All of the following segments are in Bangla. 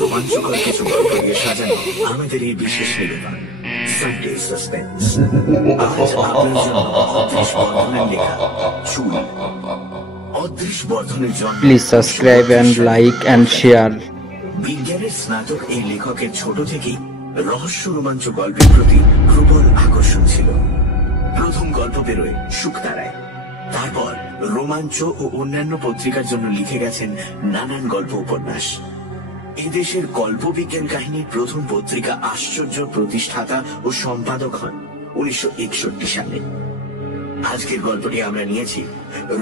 রোমাঞ্চকর কিছু গল্প দিয়ে সাজানো আমাদের এই বিশেষ নিবেদন সানডে সাসপেন্স। আজ আপনার জন্য অদৃশ বর্ধনের লেখা চুল। অদৃশ বর্ধনের জন্ম। Please subscribe and like and share. বিজ্ঞানের স্নাতক এই লেখকের ছোট থেকেই রহস্য রোমাঞ্চ গল্পের প্রতি প্রবল আকর্ষণ ছিল। প্রথম গল্প বেরোয় শুকতারায়, তারপর রোমাঞ্চ ও অন্যান্য পত্রিকার জন্য লিখে গেছেন নানান গল্প উপন্যাস। এদেশের গল্প বিজ্ঞান কাহিনীর প্রথম পত্রিকা আশ্চর্য প্রতিষ্ঠাতা ও সম্পাদক হন 1961 সালে। আজকের গল্পটি আমরা নিয়েছি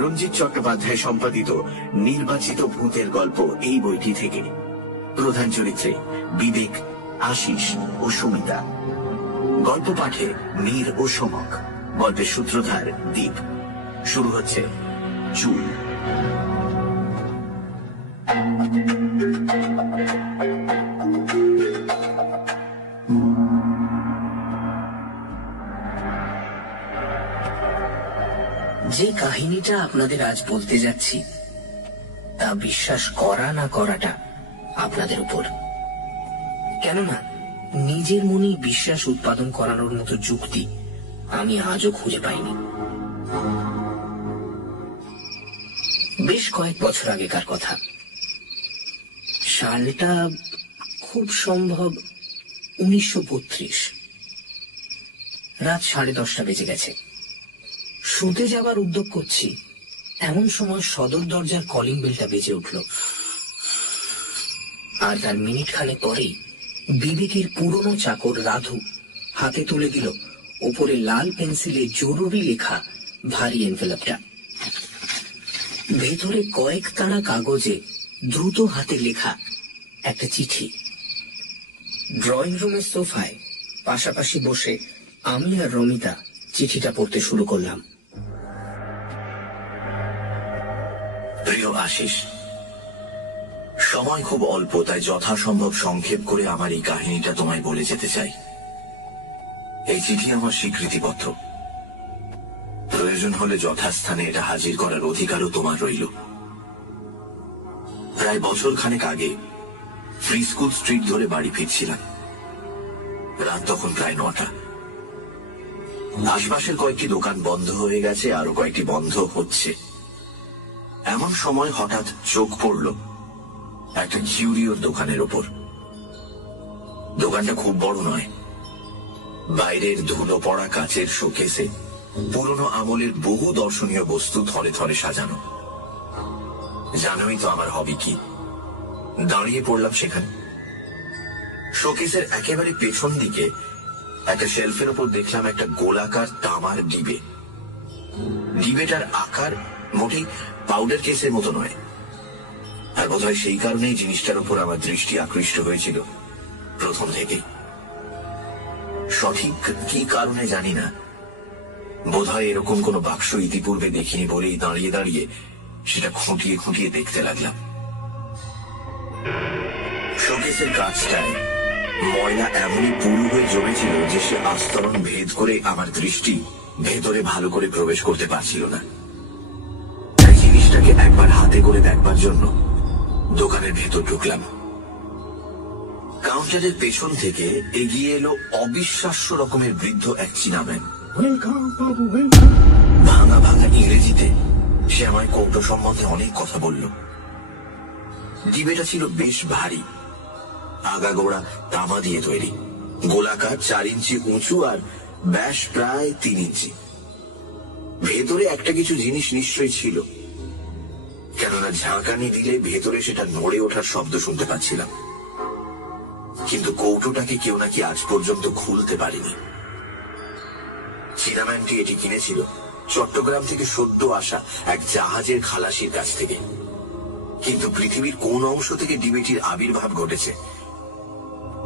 রঞ্জিত চট্টোপাধ্যায় সম্পাদিত নির্বাচিত ভূতের গল্প এই বইটি থেকে। প্রধান চরিত্রে বিবেক, আশিস ও সুমিতা। গল্প পাঠে মীর ও সমক। গল্পের সূত্রধার দীপ। শুরু হচ্ছে চুল। যে কাহিনীটা আপনাদের আজ বলতে যাচ্ছি তা বিশ্বাস করা না করাটা আপনাদের উপর। কেননা নিজের মনেই বিশ্বাস উৎপাদন করানোর মতো যুক্তি আমি আজও খুঁজে পাইনি। বেশ কয়েক বছর আগেকার কথা। সালটা খুব সম্ভব 1932। রাত 10:30 বেজে গেছে। শুতে যাবার উদ্যোগ করছি, এমন সময় সদর দরজার কলিং বেলটা বেজে উঠল। আর তার মিনিট খানেক পরেই বিবেকের পুরনো চাকর রাধু হাতে তুলে দিল উপরে লাল পেন্সিলে জরুরি লেখা ভারী এনভেলপটা। ভেতরে কয়েক তাড়া কাগজে দ্রুত হাতে লেখা একটা চিঠি। ড্রয়িং রুমের সোফায় পাশাপাশি বসে আমি আর রমিতা চিঠিটা পড়তে শুরু করলাম। প্রিয় আশিস, সময় খুব অল্প, তাই যথাসম্ভব সংক্ষেপ করে আমার এই কাহিনীটা তোমায় বলে যেতে চাই। এই চিঠি আমার স্বীকৃতিপত্র। প্রয়োজন হলে যথাস্থানে এটা হাজির করার অধিকারও তোমার রইল। প্রায় বছর খানেক আগে ফ্রি স্কুল স্ট্রিট ধরে বাড়ি ফিরছিলাম। রাত তখন প্রায় 9টা। আশপাশের কয়েকটি দোকান বন্ধ হয়ে গেছে, আরো কয়েকটি বন্ধ হচ্ছে। এমন সময় হঠাৎ চোখ পড়ল একটা কিউরিওর দোকানের ওপর। দোকানটা খুব বড় নয়। বাইরের ধুলো পড়া কাচের শোকেসে পুরনো আমলের বহু দর্শনীয় বস্তু থরে থরে সাজানো। জানোই তো আমার হবি কি। দাঁড়িয়ে পড়লাম সেখানে। শোকেসের একেবারে পেছন দিকে একটা শেলফের ওপর দেখলাম একটা গোলাকার তামার ডিবে। ডিবেটার আকার মোটেই পাউডার কেসের মতো নয়। আর বোধহয় সেই কারণেই জিনিসটার উপর আমার দৃষ্টি আকৃষ্ট হয়েছিল প্রথম থেকেই। সঠিক কি কারণে জানি না, বোধহয় এরকম কোনো বাক্স ইতিপূর্বে দেখিনি বলেই দাঁড়িয়ে দাঁড়িয়ে সেটা খুঁটিয়ে খুঁটিয়ে দেখতে লাগলাম। শোকেসের কাজটায় ময়লা এমনই পুরু হয়ে জমেছিল যে সে আস্তরণ ভেদ করে আমার দৃষ্টি ভেতরে ভালো করে প্রবেশ করতে পারছিল না। তাই জিনিসটাকে একবার হাতে করে দেখবার জন্য দোকানের ভেতর ঢুকলাম। কাউন্টারের পেছন থেকে এগিয়ে এলো অবিশ্বাস্য রকমের বৃদ্ধ এক চীনাম্যান। ভাঙা ভাঙা ইংরেজিতে সে আমায় কৌটো সম্বন্ধে অনেক কথা বলল। ডিবেটা ছিল বেশ ভারী, আগাগোড়া তামা দিয়ে তৈরি, গোলাকার, 4 ইঞ্চি উঁচু আর ব্যাস প্রায় 3 ইঞ্চি। ভেতরে একটা কিছু জিনিস নিশ্চয়ই ছিল, কেননা ঝাঁকানি দিলে ভেতরে সেটা নড়ে ওঠার শব্দ শুনতে পাচ্ছিলাম। কিন্তু কৌটোটাকে কেউ নাকি আজ পর্যন্ত খুলতে পারেনি। চীনাম্যানটি এটি কিনেছিল চট্টগ্রাম থেকে সদ্য আসা এক জাহাজের খালাসির কাছ থেকে। কিন্তু পৃথিবীর কোন অংশ থেকে ডিবেটির আবির্ভাব ঘটেছে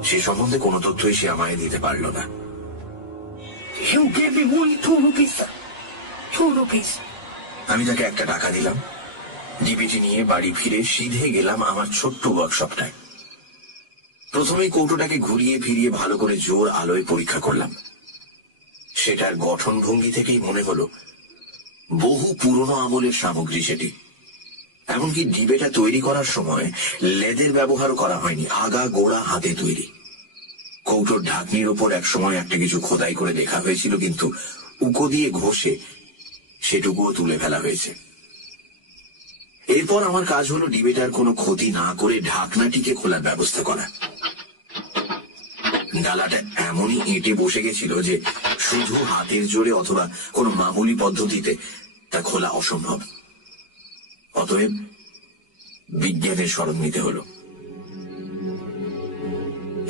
সে সম্বন্ধে কোনো তথ্যই সে আমায় দিতে পারল না। আমি তাকে 1 টাকা দিলাম। ডিবেটি নিয়ে বাড়ি ফিরে সিধে গেলাম আমার ছোট্ট ওয়ার্কশপটায়। প্রথমেই কৌটোটাকে ঘুরিয়ে ফিরিয়ে ভালো করে জোর আলোয় পরীক্ষা করলাম। সেটার গঠন ভঙ্গি থেকেই মনে হলো বহু পুরনো আমলের সামগ্রী সেটি। এমনকি ডিবেটা তৈরি করার সময় লেদের ব্যবহারও করা হয়নি, আগা গোড়া হাতে তৈরি। কৌটোর ঢাকনির ওপর এক সময় একটা কিছু খোদাই করে দেখা হয়েছিল, কিন্তু উকো দিয়ে ঘষে সেটুকুও তুলে ফেলা হয়েছে। এরপর আমার কাজ হলো ডিবেটার কোনো ক্ষতি না করে ঢাকনাটিকে খোলার ব্যবস্থা করা। ডালাটা এমনই এঁটে বসে গেছিল যে শুধু হাতের জোরে অথবা কোনো মামুলি পদ্ধতিতে তা খোলা অসম্ভব। অতএব বিজ্ঞানের শরণ নিতে হলো।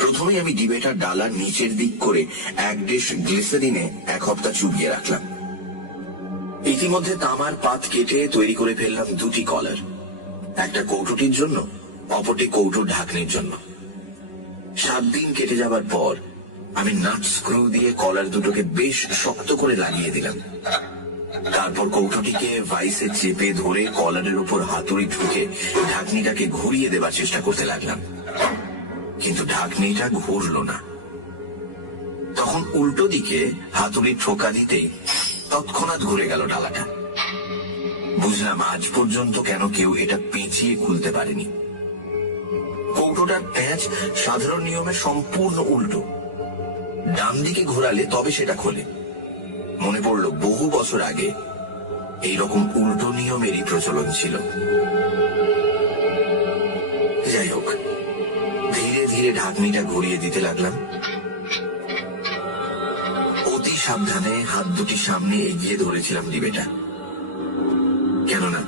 প্রথমে আমি ডিবেটার ডালার নিচের দিক করে এক ডিশ গ্লিসারিনে 1 হপ্তাহ চুবিয়ে রাখলাম। ইতিমধ্যে তামার পাত কেটে তৈরি করে ফেললাম 2টি কলার, একটা কৌটোটির জন্য, অপরটি কৌটোর ঢাকনির জন্য। 7 দিন কেটে যাবার পর আমি নাট স্ক্রু দিয়ে কলার দুটোকে বেশ শক্ত করে লাগিয়ে দিলাম। তারপর কৌটোটিকে ভাইসে চেপে ধরে কলারের উপর হাতুড়ি ঠুকে ঢাকনিটাকে ঘুরিয়ে দেবার চেষ্টা করতে লাগলাম, কিন্তু ঢাকনিটা ঘুরল না। তখন উল্টো দিকে হাতুড়ি ঠোকা দিতেই তৎক্ষণাৎ ঘুরে গেল ডালাটা। বুঝলাম আজ পর্যন্ত কেন কেউ এটা পেঁচিয়ে খুলতে পারেনি। কৌটোটার প্যাঁচ সাধারণ নিয়মে সম্পূর্ণ উল্টো, ডান দিকে ঘোরালে তবে সেটা খোলে। মনে পড়ল বহু বছর আগে এইরকম উল্টো নিয়মেরই প্রচলন ছিল। যাই হোক, ধীরে ধীরে ঢাকনিটা ঘুরিয়ে দিতে লাগলাম। অতি সাবধানে হাত দুটি সামনে এগিয়ে ধরেছিলাম ডিবেটা, কেননা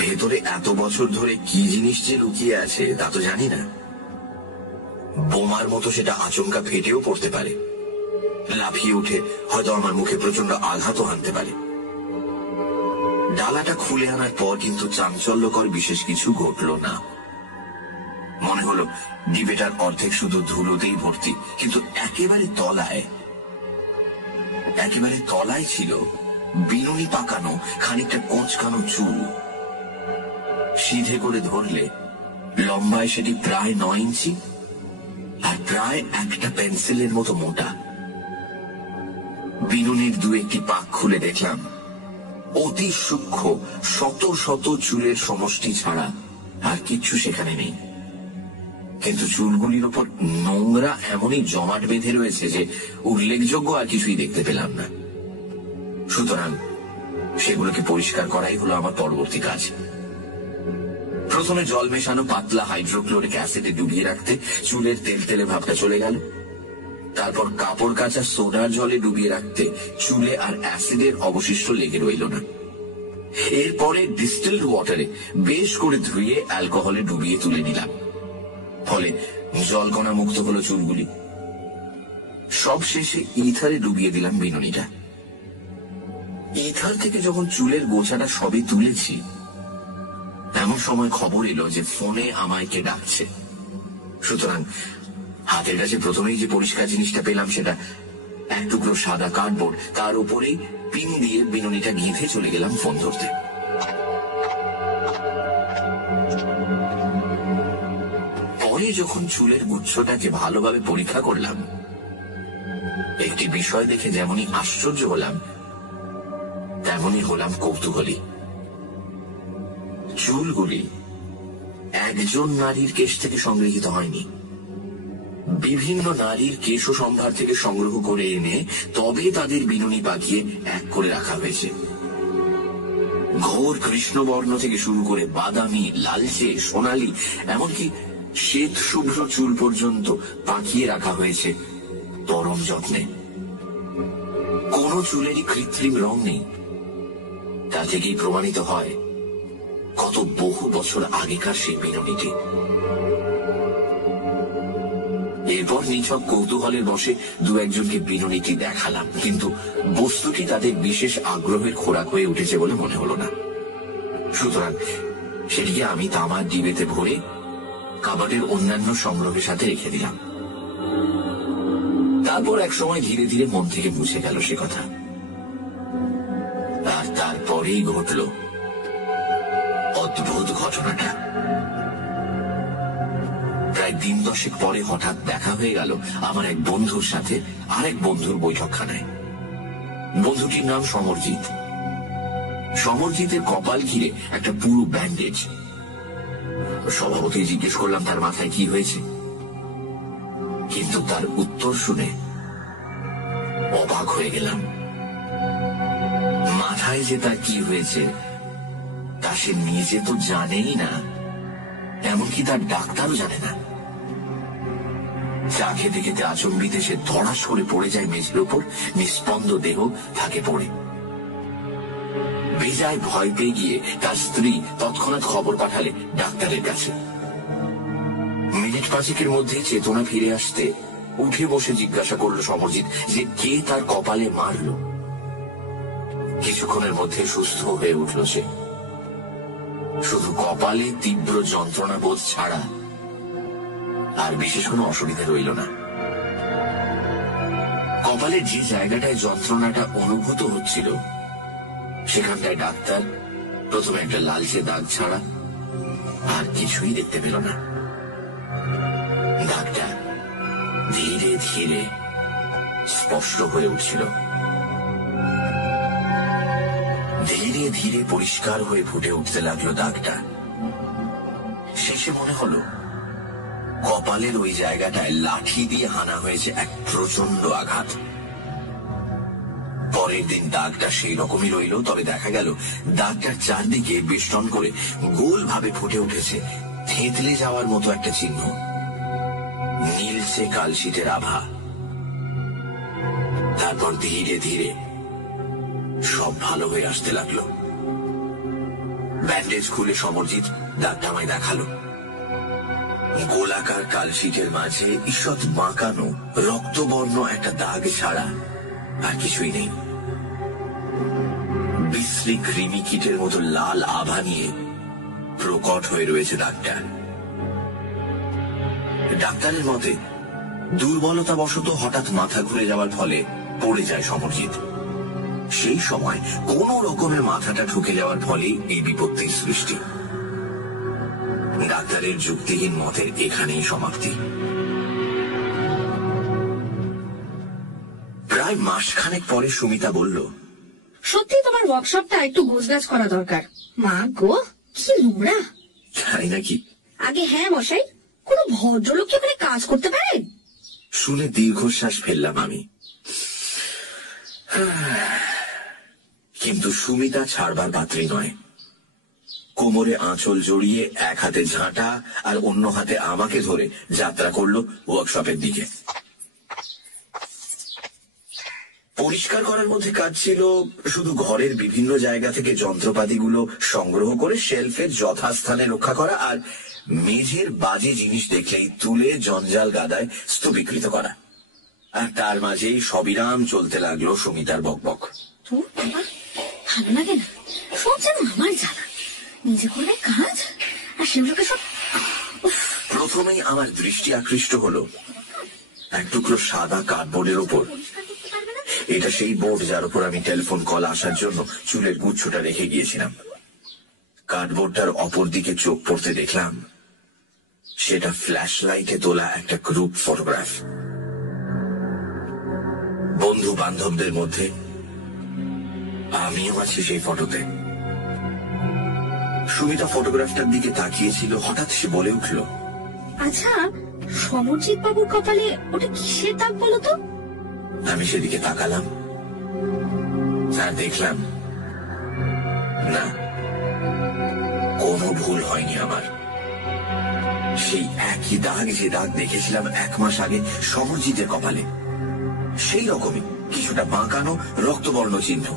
ভেতরে এত বছর ধরে কি জিনিস যে লুকিয়ে আছে তা তো জানি না। বোমার মতো সেটা আচমকা ফেটেও পড়তে পারে, লাফিয়ে উঠে হয়তো আমার মুখে প্রচন্ড আঘাতও হানতে পারে। ডালাটা খুলে আনার পর কিন্তু চাঞ্চল্যকর বিশেষ কিছু ঘটল না। মনে হলো ডিবেটার অর্ধেক শুধু ধুলোতেই ভর্তি, কিন্তু একেবারে তলায় ছিল বিনুনি পাকানো খানিকটা কোঁচকানো চুল। সিধে করে ধরলে লম্বায় সেটি প্রায় 9 ইঞ্চি আর প্রায় একটা পেন্সিলের মতো মোটা। বিনুনির 2-1টি পাক খুলে দেখলাম অতি সূক্ষ্ম শত শত চুলের সমষ্টি ছাড়া আর কিচ্ছু সেখানে নেই। কিন্তু চুলগুলির ওপর নোংরা এমনই জমাট বেঁধে রয়েছে যে উল্লেখযোগ্য আর কিছুই দেখতে পেলাম না। সুতরাং সেগুলোকে পরিষ্কার করাই হলো আমার পরবর্তী কাজ। প্রথমে জল মেশানো পাতলা হাইড্রোক্লোরিক অ্যাসিডে ডুবিয়ে রাখতে চুলের তেলতেলে ভাবটা চলে গেল। তারপর কাপড় কাচা সোডার জলে ডুবিয়ে রাখতে চুলে আর অ্যাসিডের অবশিষ্ট লেগে রইল না। এরপরে ডিস্টিলড ওয়াটারে বেশ করে ধুয়ে অ্যালকোহলে ডুবিয়ে তুলে নিলাম, ফলে জলকণা মুক্ত হলো চুলগুলি। সব শেষে ইথারে ডুবিয়ে দিলাম বিনুনিটা। ইথার থেকে যখন চুলের গোছাটা সবই তুলেছি, এমন সময় খবর এলো যে ফোনে আমায় কে ডাকছে। সুতরাং হাতের কাছে প্রথমেই যে পরিষ্কার জিনিসটা পেলাম সেটা এক টুকরো সাদা কার্ডবোর্ড, তার উপরেই পিন দিয়ে বিনুনিটা গেঁথে চলে গেলাম ফোন ধরতে। পরে যখন চুলের গুচ্ছটাকে ভালোভাবে পরীক্ষা করলাম, একটি বিষয় দেখে যেমনই আশ্চর্য হলাম তেমনই হলাম কৌতূহলী। চুলগুলি একজন নারীর কেশ থেকে সংগৃহীত হয়নি, বিভিন্ন নারীর কেশ সম্ভার থেকে সংগ্রহ করে এনে তবে তাদের বিনুনি পাকিয়ে এক করে রাখা হয়েছে। ঘোর কৃষ্ণবর্ণ থেকে শুরু করে বাদামি, লালচে, সোনালী, এমনকি শ্বেত শুভ্র চুল পর্যন্ত পাকিয়ে রাখা হয়েছে পরম যত্নে। কোন চুলেরই কৃত্রিম রং নেই। তা থেকেই প্রমাণিত হয় কত বহু বছর আগেকার সেই বিনুনিটি। এরপর নিছক কৌতূহলের বশে 2-1জনকে বিনুনিটি দেখালাম, কিন্তু বস্তুটি তাদের বিশেষ আগ্রহের খোরাক হয়ে উঠেছে বলে মনে হলো না। সুতরাং সেটিকে আমি তামার ডিবেতে ভরে কাবাডের অন্যান্য সংগ্রহের সাথে রেখে দিলাম। তারপর এক সময় ধীরে ধীরে মন থেকে মুছে গেল সে কথা। আর তারপরেই ঘটল অদ্ভুত ঘটনাটা। প্রায় 10 দশেক পরে হঠাৎ দেখা হয়ে গেল আমার এক বন্ধুর সাথে আরেক বন্ধুর বৈঠকখানায়। বন্ধুটির নাম সমরজিৎ। সমরজিতের কপাল ঘিরে একটা পুরো ব্যান্ডেজ। স্বভাবতই জিজ্ঞেস করলাম তার মাথায় কি হয়েছে, কিন্তু তার উত্তর শুনে অবাক হয়ে গেলাম। মাথায় যে তার কি হয়েছে তা সে নিজে তো জানেই না, এমনকি তার ডাক্তারও জানে না। চা খেতে খেতে আচম্বিতে সে ধড়াস করে পড়ে যায় মেঝের উপর, নিস্পন্দ দেহ থাকে পড়ে। বেজায় ভয় পেয়ে গিয়ে তার স্ত্রী তৎক্ষণাৎ খবর পাঠালে ডাক্তারের কাছে। মিনিট 5 মধ্যে চেতনা ফিরে আসতে উঠে বসে জিজ্ঞাসা করলো সমরজিৎ যে কে তার কপালে মারল। কিছুক্ষণের মধ্যে সুস্থ হয়ে উঠল সে। শুধু কপালে তীব্র যন্ত্রণা বোধ ছাড়া আর বিশেষ কোনো অসুবিধা রইল না। কপালের যে জায়গাটায় যন্ত্রণাটা অনুভূত হচ্ছিল সেখানটায় ডাক্তার প্রথমে একটা লালচে দাগ ছাড়া আর কিছুই দেখতে পেল না। দাগটা ধীরে ধীরে স্পষ্ট হয়ে উঠছিল, ধীরে ধীরে পরিষ্কার হয়ে ফুটে উঠতে লাগলো দাগটা। শেষে মনে হলো কপালের ওই জায়গাটায় লাঠি দিয়ে হানা হয়েছে এক প্রচন্ড আঘাত। পরের দিন দাগটা সেই রকমই রইল, তবে দেখা গেল দাগটার চারদিকে বেষ্টন করে গোল ভাবে ফুটে উঠেছে থেতলে যাওয়ার মতো একটা চিহ্ন, নীলচে কালশিটের আভা। তারপর ধীরে ধীরে সব ভালো হয়ে আসতে লাগলো। ব্যান্ডেজ খুলে সমরজিৎ দাগটা আমায় দেখালো। গোলাকার কালশিটের মাঝে ঈষৎ বাঁকানো রক্তবর্ণ একটা দাগ ছাড়া আর কিছুই নেই। বিশ্রী কৃমি কীটের মতো লাল আভা নিয়ে প্রকট হয়ে রয়েছে দাগটা। ডাক্তারের মতে দুর্বলতাবশত হঠাৎ মাথা ঘুরে যাওয়ার ফলে পড়ে যায় সমরজিৎ। সেই সময় কোন রকমের মাথাটা ঠুকে যাওয়ার ফলে এই বিপত্তির সৃষ্টি। ডাক্তারের যুক্তিহীন মতের এখানেই সমাপ্তি। প্রায় মাসখানেক পরে সুমিতা বলল, সত্যি তোমার ওয়ার্কশপটা একটু গোছগাছ করা দরকার। মা গো, কি নোংরা। তাই নাকি? আগে হ্যাঁ মশাই, কোন ভদ্রলোক কি ওখানে কাজ করতে পারেন? শুনে দীর্ঘশ্বাস ফেললাম আমি। কিন্তু সুমিতা ছাড়বার পাত্রী নয়। কোমরে আঁচল জড়িয়ে এক হাতে ঝাঁটা আর অন্য হাতে আমাকে ধরে যাত্রা করলো ওয়ার্কশপের দিকে। পরিষ্কার করার মধ্যে কাজ ছিল শুধু ঘরের বিভিন্ন জায়গা থেকে যন্ত্রপাতিগুলো সংগ্রহ করে শেলফের যথাস্থানে রক্ষা করা, আর মেঝের বাজে জিনিস দেখলেই তুলে জঞ্জাল গাদায় স্তূপীকৃত করা। আর তার মাঝেই সবিরাম চলতে লাগলো সুমিতার বকবক। তোর বাবা, ভালো লাগে না সব যেন আমার জ্বালা। নিজে করবে কাজ আর সেগুলোকে সব। প্রথমেই আমার দৃষ্টি আকৃষ্ট হলো এক টুকরো সাদা কার্ডবোর্ডের ওপর। এটা সেই বোর্ড যার উপর আমি টেলিফোন কল আসার জন্য চুলের গুচ্ছটা রেখে গিয়েছিলাম। কার্ডবোর্ডটার অপর দিকে চোখ পড়তে দেখলাম সেটা ফ্ল্যাশ লাইটে তোলা একটা গ্রুপ ফটোগ্রাফ। বন্ধু বান্ধবদের মধ্যে আমিও আছি সেই ফটোতে। সুমিতা ফটোগ্রাফটার দিকে তাকিয়েছিল, হঠাৎ সে বলে উঠল, আচ্ছা সমরজিৎ বাবুর কপালে ওটা কিসের দাগ বলো তো? আমি সেদিকে তাকালাম আর দেখলাম না, কোনো ভুল হয়নি আমার। সেই একই দাগ যে দাগ দেখেছিলাম 1 মাস আগে সমরজিতের কপালে, সেই রকমই কিছুটা বাঁকানো রক্তবর্ণ চিহ্ন।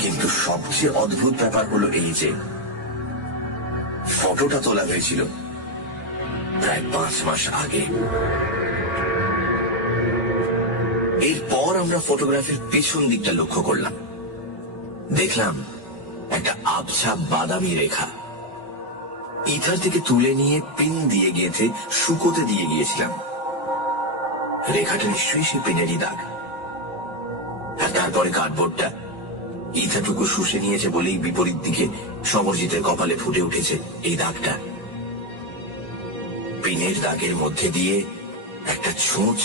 কিন্তু সবচেয়ে অদ্ভুত ব্যাপার হলো এই যে ফটোটা তোলা হয়েছিল প্রায় 5 মাস আগে। এরপর আমরা ফটোগ্রাফের পেছন দিকটা লক্ষ্য করলাম। দেখলাম একটা আবছা বাদামি রেখা। ইথার থেকে তুলে নিয়ে পিন দিয়ে গেঁথে শুকোতে দিয়ে গিয়েছিলাম। রেখাটা নিশ্চয়ই সে পিনেরই দাগ। আর তারপরে কার্ডবোর্ডটা ইথাটুকু শুষে নিয়েছে বলেই বিপরীত দিকে সমরজিতের কপালে ফুটে উঠেছে এই দাগটা। পিনের দাগের মধ্যে দিয়ে একটা ছুঁচ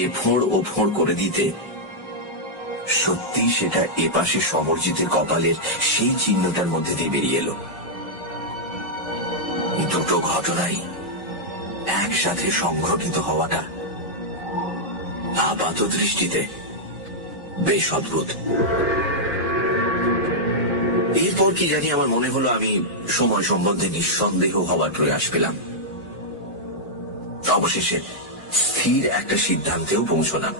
এ ফোঁড় ও ফোঁড় করে দিতে সত্যি সেটা এপাশে সমরজিতের কপালের সেই চিহ্নটার মধ্যে দিয়ে বেরিয়ে এলো। দুটো ঘটনাই একসাথে সংঘটিত হওয়াটা আপাত দৃষ্টিতে বেশ অদ্ভুত। এরপর কি জানি আমার মনে হলো আমি সময় সম্বন্ধে নিঃসন্দেহ হওয়ার প্রয়াস পেলাম। অবশেষে স্থির একটা সিদ্ধান্তেও পৌঁছলাম।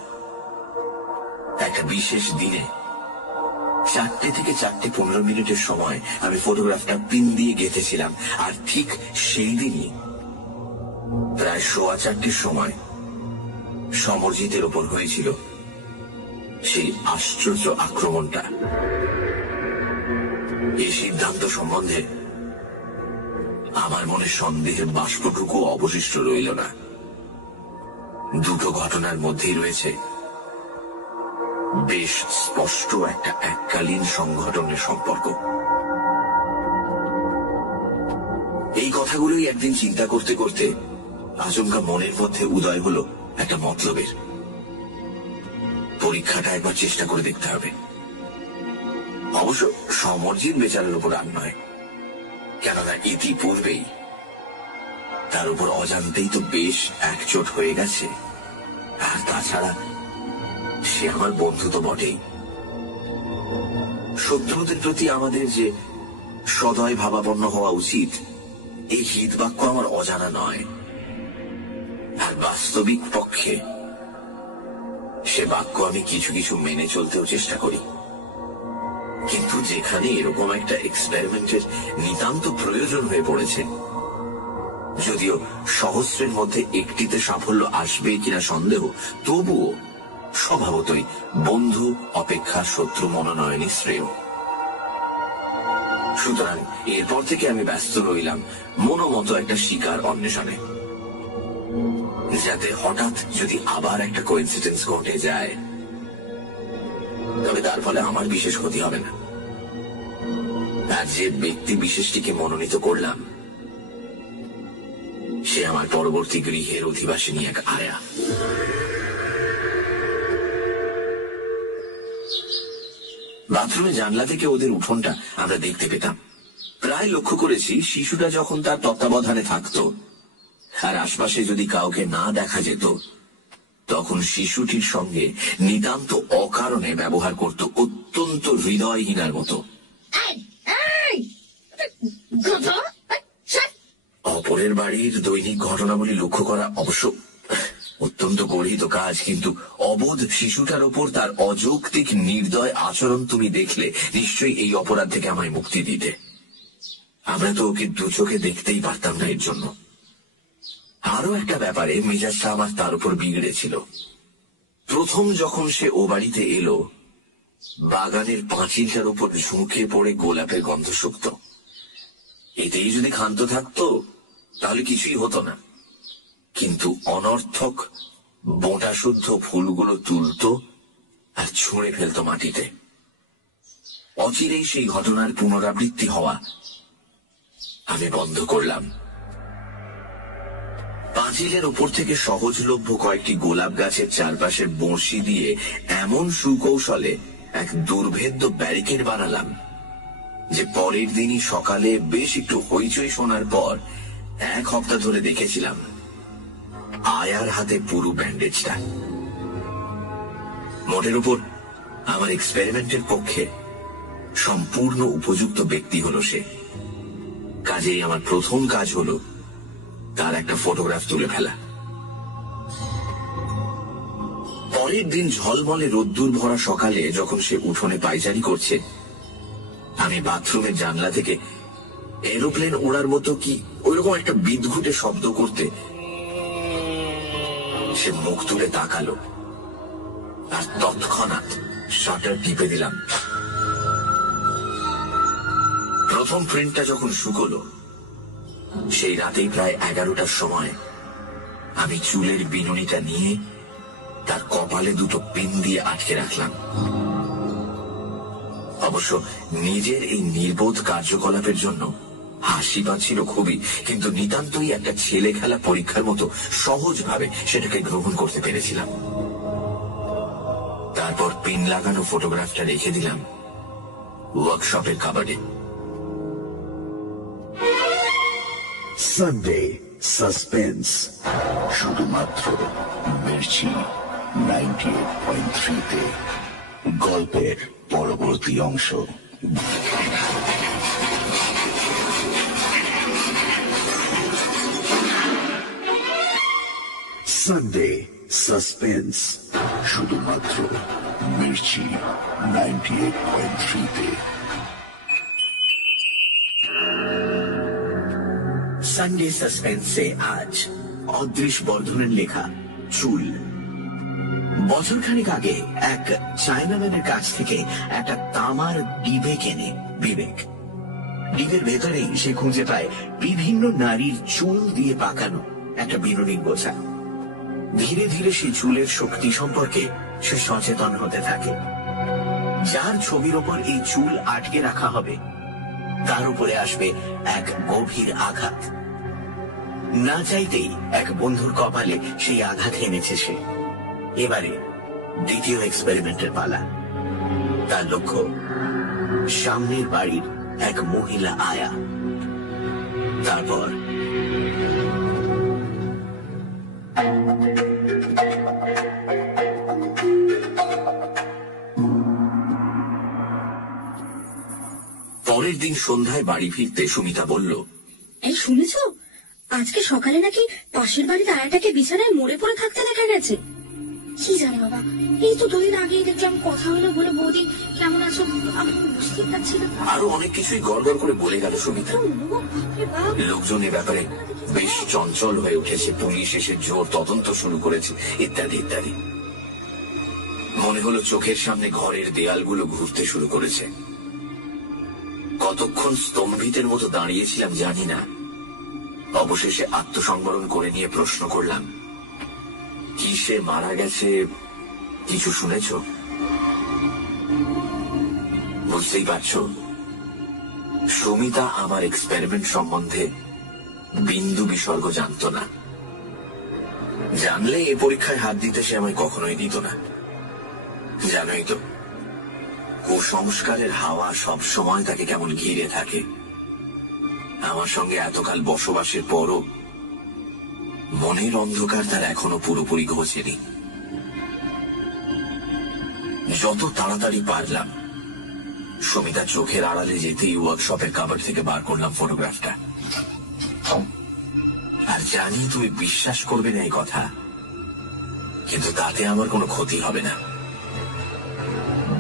একটা বিশেষ দিনে 4টে থেকে 4:15 সময় আমি ফটোগ্রাফটা পিন দিয়ে গেঁথেছিলাম, আর ঠিক সেই দিনই প্রায় 4:15 সময় সমরজিতের ওপর হয়েছিল সেই আশ্চর্য আক্রমণটা। এই সিদ্ধান্ত সম্বন্ধে আমার মনে সন্দেহের বাষ্পটুকু অবশিষ্ট রইল না। দুটো ঘটনার মধ্যেই রয়েছে বেশ স্পষ্ট একটা এককালীন সংঘটনের সম্পর্ক। এই কথাগুলোই একদিন চিন্তা করতে করতে আচমকা মনের মধ্যে উদয় হলো একটা মতলবের। পরীক্ষাটা একবার চেষ্টা করে দেখতে হবে। অবশ্য সমরজিৎ বেচারের উপর আর নয়, কেননা ইতিপূর্বেই তার উপর অজান্তেই তো বেশ একচোট হয়ে গেছে। আর তাছাড়া সে আমার বন্ধু তো বটেই। শত্রুদের প্রতি আমাদের যে সদয় ভাবাপন্ন হওয়া উচিত, এই হিত বাক্য আমার অজানা নয়। আর বাস্তবিক পক্ষে সে বাক্য আমি কিছু কিছু মেনে চলতেও চেষ্টা করি। কিন্তু যেখানে এরকম একটা এক্সপেরিমেন্টের নিতান্ত প্রয়োজন হয়ে পড়েছে, যদিও সহস্রের মধ্যে একটিতে সাফল্য আসবে কিনা সন্দেহ, তবুও স্বভাবতই বন্ধু অপেক্ষা শত্রু মনোনয়নই শ্রেয়। সুতরাং এরপর থেকে আমি ব্যস্ত রইলাম মনোমতো একটা শিকার অন্বেষণে, যাতে হঠাৎ যদি আবার একটা কোইন্সিডেন্স ঘটে যায় তবে তার ফলে আমার বিশেষ ক্ষতি হবে না। আর যে ব্যক্তি বিশেষটিকে মনোনীত করলাম সে আমার পরবর্তী গৃহের অধিবাসিনী এক আয়া। বাথরুমে জানলা থেকে ওদের উঠোনটা আমরা দেখতে পেতাম। প্রায় লক্ষ্য করেছি শিশুটা যখন তার তত্ত্বাবধানে থাকতো আর আশপাশে যদি কাউকে না দেখা যেত, তখন শিশুটির সঙ্গে নিতান্ত অকারণে ব্যবহার করত অত্যন্ত হৃদয়হীনার মতো। অপরের বাড়ির দৈনিক ঘটনাবলী লক্ষ্য করা অবশ্য অত্যন্ত গর্হিত কাজ, কিন্তু অবোধ শিশুটার ওপর তার অযৌক্তিক নির্দয় আচরণ তুমি দেখলে নিশ্চয়ই এই অপরাধ থেকে আমায় মুক্তি দিতে। আমরা তো ওকে দু চোখে দেখতেই পারতাম না। এর জন্য আরো একটা ব্যাপারে মেজাজটা আমার তার উপর বিগড়েছিল। প্রথম যখন সে ও বাড়িতে এলো, বাগানের পাঁচিলটার উপর ঝুঁকে পড়ে গোলাপের গন্ধ শুকত। এতেই যদি ক্ষান্ত থাকতো তাহলে কিছুই হতো না, কিন্তু অনর্থক বোঁটা শুদ্ধ ফুলগুলো তুলতো আর ছুঁড়ে ফেলতো মাটিতে। অচিরেই সেই ঘটনার পুনরাবৃত্তি হওয়া আমি বন্ধ করলাম। পাঁচিলের ওপর থেকে সহজলভ্য কয়েকটি গোলাপ গাছের চারপাশে বঁড়শি দিয়ে এমন সুকৌশলে এক দুর্ভেদ্য ব্যারিকেড বানালাম যে পরের দিনই সকালে বেশ একটু হইচই শোনার পর 1 সপ্তাহ ধরে দেখেছিলাম আয়ার হাতে পুরো ব্যান্ডেজটা। মোটের উপর আমার এক্সপেরিমেন্টের পক্ষে সম্পূর্ণ উপযুক্ত ব্যক্তি হলো সে। কাজেই আমার প্রথম কাজ হলো তার একটা ফটোগ্রাফ তুলে ফেলা। পরের দিন ঝলমলে রোদ্দুর ভরা সকালে যখন সে উঠোনে পায়চারি করছে, আমি বাথরুমের জানলা থেকে এরোপ্লেন ওড়ার মতো কি ওইরকম একটা বিদঘুটে শব্দ করতে সে মুখ তুলে তাকালো, আর তৎক্ষণাৎ শাটার টিপে দিলাম। প্রথম প্রিন্টটা যখন শুকলো, সেই রাতেই প্রায় 11টার সময় আমি চুলের বিনুনিটা নিয়ে তার কপালে দুটো পিন দিয়ে আটকে রাখলাম। অবশ্য নিজের এই নির্বোধ কার্যকলাপের জন্য হাসি পাচ্ছিল খুবই, কিন্তু নিতান্তই একটা ছেলে খেলা পরীক্ষার মতো সহজভাবে সেটাকে গ্রহণ করতে পেরেছিলাম। তারপর পিন লাগানো ফটোগ্রাফটা রেখে দিলাম ওয়ার্কশপের কাবাডে। সানডে সাসপেন্স, শুধুমাত্র মির্চি 98.3-তে। গল্পের পরবর্তী অংশ। সানডে সাসপেন্স, শুধুমাত্র মির্চি 98.3-তে। সানডে সাসপেন্সে আজ অদৃশ বর্ধনের লেখা চুল। বছরখানেক আগে এক চায়নাম্যানের কাছ থেকে একটা তামার ডিবে কেনে বিবেক। ডিবের ভেতরেই সে খুঁজে পায় বিভিন্ন নারীর চুল দিয়ে পাকানো একটা বিনুনির বোঝা। ধীরে ধীরে সেই চুলের শক্তি সম্পর্কে সে সচেতন হতে থাকে। যার ছবির ওপর এই চুল আটকে রাখা হবে তার উপরে আসবে এক গভীর আঘাত। না চাইতেই এক বন্ধুর কপালে সেই আঘাত এনেছে সে। এবারে দ্বিতীয় এক্সপেরিমেন্টের পালা। তার লক্ষ্য সামনের বাড়ির এক মহিলা আয়া। তারপর পরের দিন সন্ধ্যায় বাড়ি ফিরতে সুমিতা বলল, এই শুনেছ, আজকে সকালে নাকি পাশের বাড়িতে আয়াটাকে বিছানায় মরে পড়ে থাকতে দেখা গেছে। কি জানি বাবা, এই তো 2 দিন আগেই দেখলাম কথা হলো বলে বৌদি কেমন আছো আমি বুঝতেই পারছি না। আরো অনেক কিছুই গড়গড় করে বলে গেল সুমিতা। লোকজন এ ব্যাপারে বেশ চঞ্চল হয়ে উঠেছে, পুলিশ এসে জোর তদন্ত শুরু করেছে, ইত্যাদি ইত্যাদি। মনে হলো চোখের সামনে ঘরের দেয়ালগুলো ঘুরতে শুরু করেছে। কতক্ষণ স্তম্ভিতের মতো দাঁড়িয়েছিলাম জানি না। অবশেষে আত্মসংবরণ করে নিয়ে প্রশ্ন করলাম, কি সে মারা গেছে কিছু শুনেছ? বুঝতেই পারছ, সুমিতা আমার এক্সপেরিমেন্ট সম্বন্ধে বিন্দু বিসর্গ জানত না। জানলে এ পরীক্ষায় হাত দিতে সে আমায় কখনোই দিত না। জানোই তো, কুসংস্কারের হাওয়া সব সময় তাকে কেমন ঘিরে থাকে। আমার সঙ্গে এতকাল বসবাসের পরও মনের অন্ধকার তার এখনো পুরোপুরি ঘোচেনি। যত তাড়াতাড়ি পারলাম সুমিতা চোখের আড়ালে যেতেই ওয়ার্কশপের কাভার থেকে বার করলাম ফটোগ্রাফটা। আর জানি তুমি বিশ্বাস করবে না এই কথা, কিন্তু তাতে আমার কোনো ক্ষতি হবে না।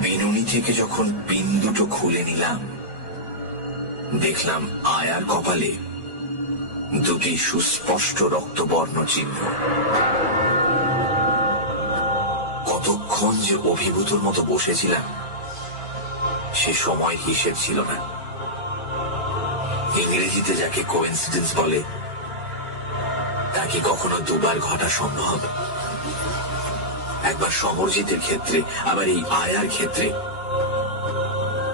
বিনুনি থেকে যখন পিন দুটো খুলে নিলাম, দেখলাম আয়ার কপালে 2টি সুস্পষ্ট রক্তবর্ণ চিহ্ন। কতক্ষণ যে অভিভূতর মতো বসেছিলাম সে সময় হিসেব ছিল না। ইংরেজিতে যাকে কোইন্সিডেন্স বলে তাকে কখনো 2বার ঘটা সম্ভব। একবার সমরজিতের ক্ষেত্রে, আবার এই আয়ার ক্ষেত্রে।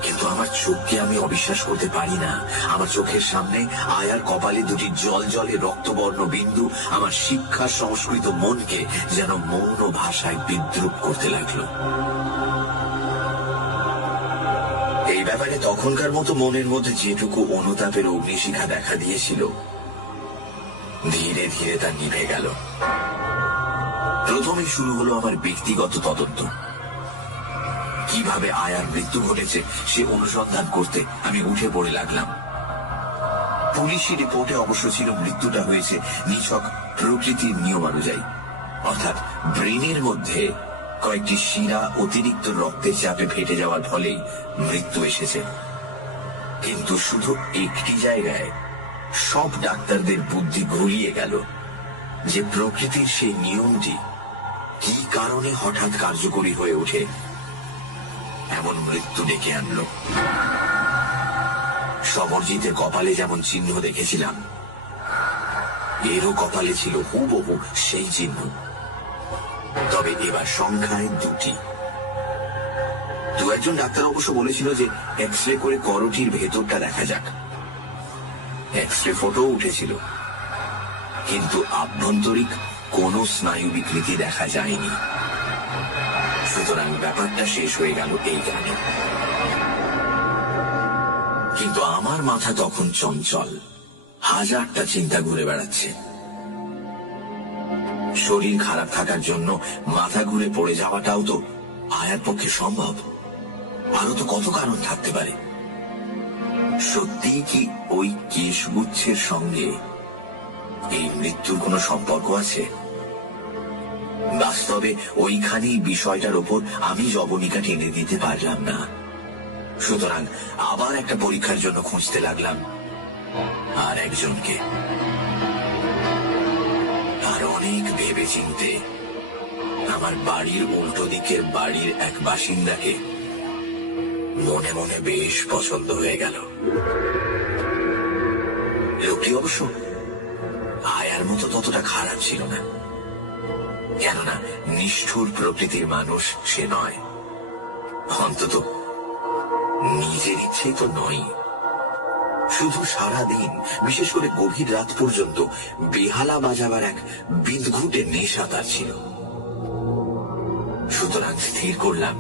কিন্তু আমার চোখকে আমি অবিশ্বাস করতে পারি না। আমার চোখের সামনে আয়ার কপালে 2টি জলজলে রক্তবর্ণ বিন্দু আমার শিক্ষা সংস্কৃত মনকে যেন মৌন ভাষায় বিদ্রুপ করতে লাগলো। এই ব্যাপারে তখনকার মতো মনের মধ্যে যেটুকু অনুতাপের অগ্নিশিখা দেখা দিয়েছিল ধীরে ধীরে তা নিভে গেল। প্রথমে শুরু হলো আমার ব্যক্তিগত তদন্ত। কিভাবে আয়ার মৃত্যু ঘটেছে সে অনুসন্ধান করতে আমি উঠে পড়ে লাগলাম। পুলিশি রিপোর্টে অবশ্য ছিল মৃত্যুটা হয়েছে নিছক প্রকৃতির নিয়ম অনুযায়ী, অর্থাৎ ব্রেনের মধ্যে কয়েকটি শিরা অতিরিক্ত রক্তের চাপে ফেটে যাওয়ার ফলেই মৃত্যু এসেছে। কিন্তু শুধু একটি জায়গায় সব ডাক্তারদের বুদ্ধি ঘুরিয়ে গেল যে প্রকৃতির সেই নিয়মটি কি কারণে হঠাৎ কার্যকরী হয়ে ওঠে এমন মৃত্যু ডেকে আনলো। সমরজিতের কপালে যেমন চিহ্ন দেখেছিলাম, এরও কপালে ছিল হুবহু সেই চিহ্ন, তবে এবার সংখ্যায় 2টি। 2-1 ডাক্তার অবশ্য বলেছিল যে এক্স রে করে করটির ভেতরটা দেখা যাক। এক্স রে ফটো উঠেছিল, কিন্তু আভ্যন্তরিক কোনো স্নায়ু বিকৃতি দেখা যায়নি। সুতরাং ব্যাপারটা শেষ হয়ে গেল এই গানে। কিন্তু আমার মাথা তখন চঞ্চল, হাজারটা চিন্তা ঘুরে বেড়াচ্ছে। শরীর খারাপ থাকার জন্য মাথা ঘুরে পড়ে যাওয়াটাও তো আয়ার পক্ষে সম্ভব। আরো তো কত কারণ থাকতে পারে। সত্যি কি ওই কেশগুচ্ছের সঙ্গে এই মৃত্যুর কোনো সম্পর্ক আছে? বাস্তবে ওইখানেই বিষয়টার ওপর আমি জবনিকা টেনে দিতে পারলাম না। সুতরাং আবার একটা পরীক্ষার জন্য খুঁজতে লাগলাম আর একজনকে। আর অনেক ভেবে চিনতে আমার বাড়ির উল্টো দিকের বাড়ির এক বাসিন্দাকে মনে মনে বেশ পছন্দ হয়ে গেল। লোকটি অবশ্য আয়ার মতো ততটা খারাপ ছিল না, কেননা নিষ্ঠুর প্রকৃতির মানুষ সে নয়, অন্তত নিজের ইচ্ছেই তো নয়। শুধু সারাদিন, বিশেষ করে গভীর রাত পর্যন্ত বেহালা বাজাবার এক বিদঘুটে নেশা তার ছিল। সুতরাং স্থির করলাম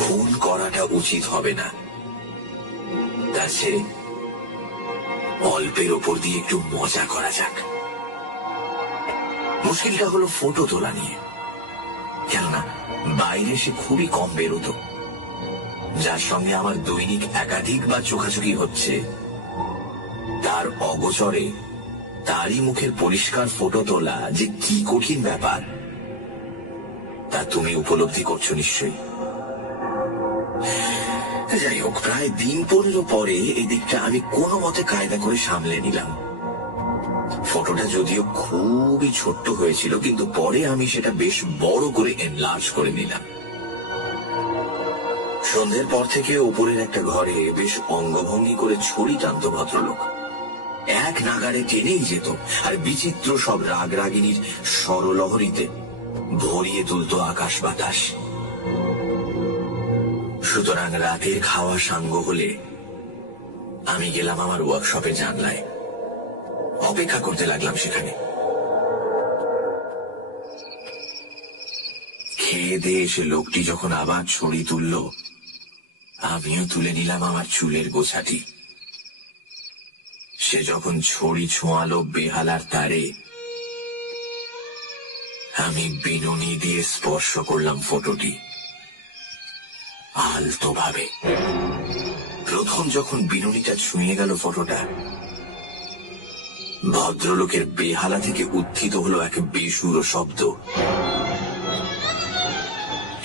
খুন করাটা উচিত হবে না, তার চেয়ে অল্পের ওপর দিয়ে একটু মজা করা যাক। মুশকিলটা হলো ফটো তোলা নিয়ে, কেননা বাইরে সে খুবই কম বেরোত। যার সঙ্গে আমার দৈনিক একাধিকবার চোখাচোখি হচ্ছে, তার অগোচরে তারই মুখের পরিষ্কার ফটো তোলা যে কি কঠিন ব্যাপার তা তুমি উপলব্ধি করছো নিশ্চয়ই। যাই হোক, প্রায় দিন 15 পরে এই দিকটা আমি কোনো মতে কায়দা করে সামলে নিলাম। ফটোটা যদিও খুবই ছোট্ট হয়েছিল, কিন্তু পরে আমি সেটা বেশ বড় করে এনলার্জ করে নিলাম। সন্ধ্যের পর থেকে উপরের একটা ঘরে বেশ অঙ্গভঙ্গি করে ছড়ি টানত ভদ্রলোক। এক নাগারে টেনেই যেত, আর বিচিত্র সব রাগরাগিনীর স্বরলহরীতে ভরিয়ে তুলত আকাশ বাতাস। সুতরাং রাতের খাওয়া সাঙ্গ হলে আমি গেলাম আমার ওয়ার্কশপে জানলায়, অপেক্ষা করতে লাগলাম সেখানে। খেয়ে দিয়ে এসে লোকটি যখন আবার ছড়ি তুলল, আমিও তুলে নিলাম আমার চুলের গোছাটি। সে যখন ছড়ি ছোঁয়ালো বেহালার তারে, আমি বিনুনি দিয়ে স্পর্শ করলাম ফটোটি আলতো ভাবে। প্রথম যখন বিনুনিটা ছুঁয়ে গেল ফটোটা, ভদ্রলোকের বেহালা থেকে উত্থিত হলো এক বেসুরো শব্দ।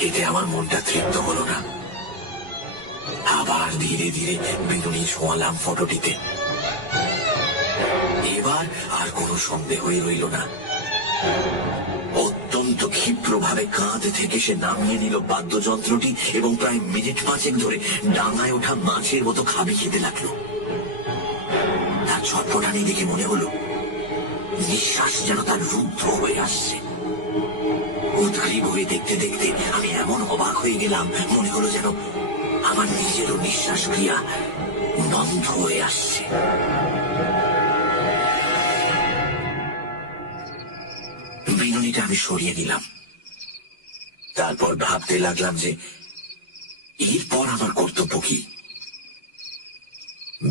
এতে আমার মনটা তৃপ্ত হলো না। আবার ধীরে ধীরে বিনুনি ছোঁয়ালাম ফটোটিতে। এবার আর কোনো সন্দেহই রইল না। অত্যন্ত ক্ষিপ্রভাবে কাঁধ থেকে সে নামিয়ে নিল বাদ্যযন্ত্রটি এবং প্রায় মিনিট 5 ধরে ডাঙায় ওঠা মাছের মতো খাবি খেতে লাগলো। তার ছটফটানি দেখে মনে হলো নিঃশ্বাস যেন তার রুদ্ধ হয়ে আসছে। উদ্গ্রীব হয়ে দেখতে দেখতে আমি এমন অবাক হয়ে গেলাম, মনে হলো যেন আমার নিজেরও নিঃশ্বাস ক্রিয়া বন্ধ হয়ে আসছে। বিনুনিটা আমি সরিয়ে নিলাম। তারপর ভাবতে লাগলাম যে এরপর আমার কর্তব্য কি।